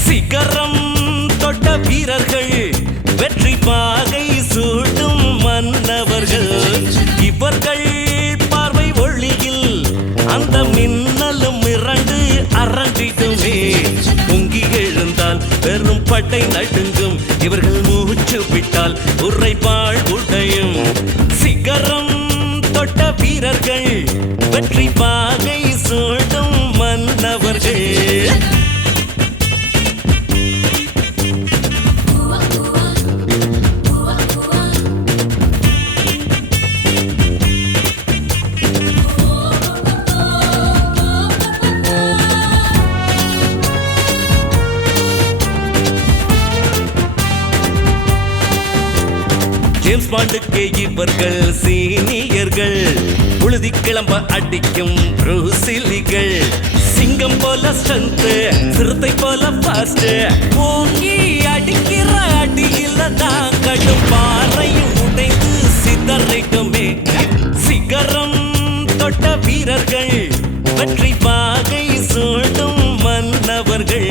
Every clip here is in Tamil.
சிகரம் தொட்ட வீரர்கள் வெற்றி பாகை சூடும் மன்னவர்கள் இவர்கள் பார்வை ஒளியில் அந்த மின்னலும் மிரண்டு அரண்டிடுமே பொங்கி எழுந்தால் பெரும் பட்டை நடுங்கும் இவர்கள் மூச்சு விட்டால் உரைப்பாள் உடையும் சிகரம் தொட்ட வீரர்கள் வெற்றி பாகை சூடும் மன்னவர்கள் ஜேம்ஸ் பாண்டுக்கு இவர்கள் சீனியர்கள் உழுதி கிளம்ப அடிக்கும் ப்ரூசிலிகள் சிங்கம் போல ஸ்ட்ரென்த் சிறுத்தை போல ஃபாஸ்ட் ஓங்கி அடிக்கிற அடியில் தான் கடும் பாறையும் உடைந்து சிதறிடுமே சிகரம் தொட்ட வீரர்கள் வெற்றி பாகை சூடும் மன்னவர்கள்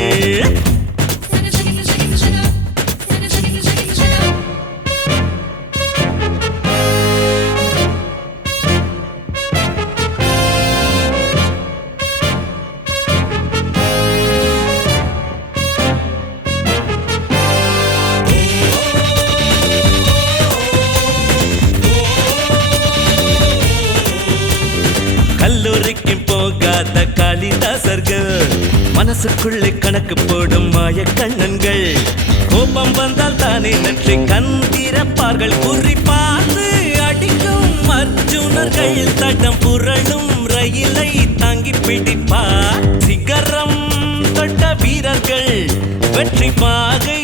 கல்லூரிக்கு போகாத காளிதாசர்கள் மனசுக்குள்ளே கணக்கு போடும் மாய கண்ணன்கள் கோபம் வந்தால் தானே நன்றி கண் திறப்பார்கள் குறி பார்த்து அடிக்கும் அர்ஜுனர்கள் தடம் புரளும் ரயிலை தாங்கி பிடிப்பார் சிகரம் தொட்ட வீரர்கள் வெற்றி பாகை